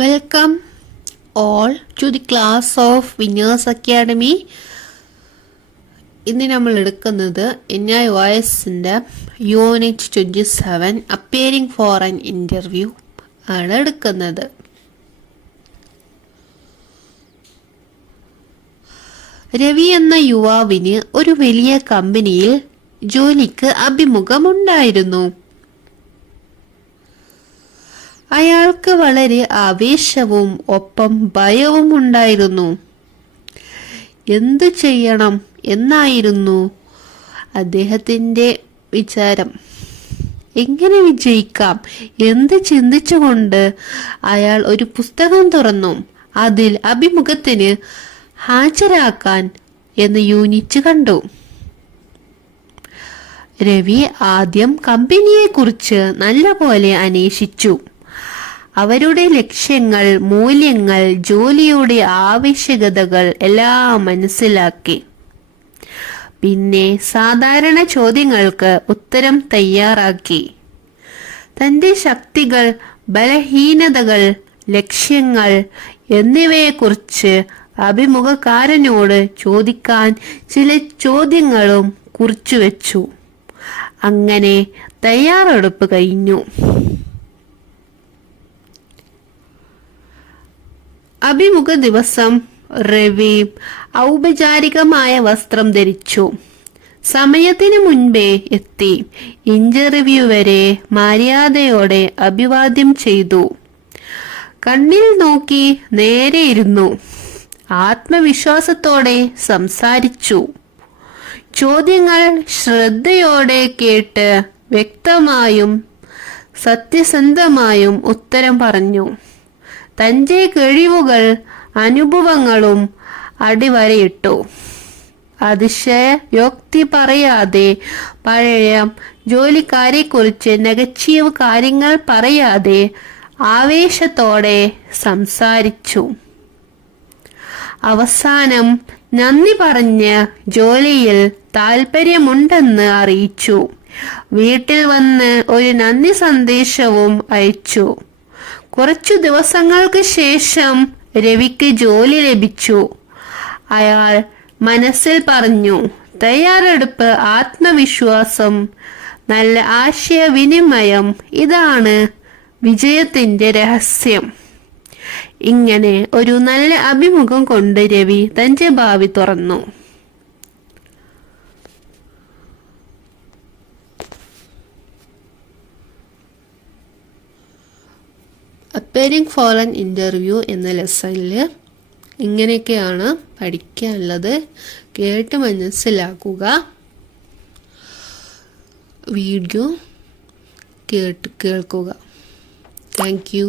Welcome all to the class of winners academy. ഇന്ന് നമ്മൾ എടുക്കുന്നത് NIOSൻ്റെ unit 27 appearing for an interview ആണ് എടുക്കുന്നത്. രവി എന്ന യുവാവിന് ഒരു വലിയ കമ്പനിയിൽ ജോലിക്ക് അഭിമുഖമുണ്ടായിരുന്നു. അയാൾക്ക് വളരെ ആവേശവും ഒപ്പം ഭയവും ഉണ്ടായിരുന്നു. എന്തു ചെയ്യണം എന്നായിരുന്നു അദ്ദേഹത്തിൻ്റെ വിചാരം. എങ്ങനെ വിജയിക്കാം എന്ന് ചിന്തിച്ചുകൊണ്ട് അയാൾ ഒരു പുസ്തകം തുറന്നു. അതിൽ അഭിമുഖത്തിന് ഹാജരാക്കാൻ എന്ന് യൂണിറ്റ് കണ്ടു. രവി ആദ്യം കമ്പനിയെക്കുറിച്ച് നല്ലപോലെ അന്വേഷിച്ചു. അവരുടെ ലക്ഷ്യങ്ങൾ, മൂല്യങ്ങൾ, ജോലിയുടെ ആവശ്യകതകൾ എല്ലാം മനസ്സിലാക്കി. പിന്നെ സാധാരണ ചോദ്യങ്ങൾക്ക് ഉത്തരം തയ്യാറാക്കി. തൻ്റെ ശക്തികൾ, ബലഹീനതകൾ, ലക്ഷ്യങ്ങൾ എന്നിവയെക്കുറിച്ച് അഭിമുഖക്കാരനോട് ചോദിക്കാൻ ചില ചോദ്യങ്ങളും കുറിച്ചുവെച്ചു. അങ്ങനെ തയ്യാറെടുപ്പ് കഴിഞ്ഞു. അഭിമുഖ ദിവസം രവി ഔപചാരികമായ വസ്ത്രം ധരിച്ചു. സമയത്തിന് മുൻപേ എത്തി. ഇന്റർവ്യൂവരെ മര്യാദയോടെ അഭിവാദ്യം ചെയ്തു. കണ്ണിൽ നോക്കി നേരെ ഇരുന്നു. ആത്മവിശ്വാസത്തോടെ സംസാരിച്ചു. ചോദ്യങ്ങൾ ശ്രദ്ധയോടെ കേട്ട് വ്യക്തമായും സത്യസന്ധമായും ഉത്തരം പറഞ്ഞു. തൻ്റെ കഴിവുകൾ, അനുഭവങ്ങളും അടിവരയിട്ടു. അതിശയോക്തി പറയാതെ, പഴയ ജോലിക്കാരെക്കുറിച്ച് നെഗറ്റീവ് കാര്യങ്ങൾ പറയാതെ ആവേശത്തോടെ സംസാരിച്ചു. അവസാനം നന്ദി പറഞ്ഞ് ജോലിയിൽ താല്പര്യമുണ്ടെന്ന് അറിയിച്ചു. വീട്ടിൽ വന്ന് ഒരു നന്ദി സന്ദേശവും അയച്ചു. കുറച്ചു ദിവസങ്ങൾക്ക് ശേഷം രവിക്ക് ജോലി ലഭിച്ചു. അയാൾ മനസ്സിൽ പറഞ്ഞു, തയ്യാറെടുപ്പ്, ആത്മവിശ്വാസം, നല്ല ആശയവിനിമയം, ഇതാണ് വിജയത്തിൻ്റെ രഹസ്യം. ഇങ്ങനെ ഒരു നല്ല അഭിമുഖം കൊണ്ട് രവി തൻ്റെ ഭാവി തുറന്നു. അപ്പിയറിംഗ് ഫോർ ആൻ ഇൻ്റർവ്യൂ എന്ന ലെസണിൽ ഇങ്ങനെയൊക്കെയാണ് പഠിക്കാനുള്ളത്. കേട്ട് മനസ്സിലാക്കുക. വീഡിയോ കേൾക്കുക. Thank you.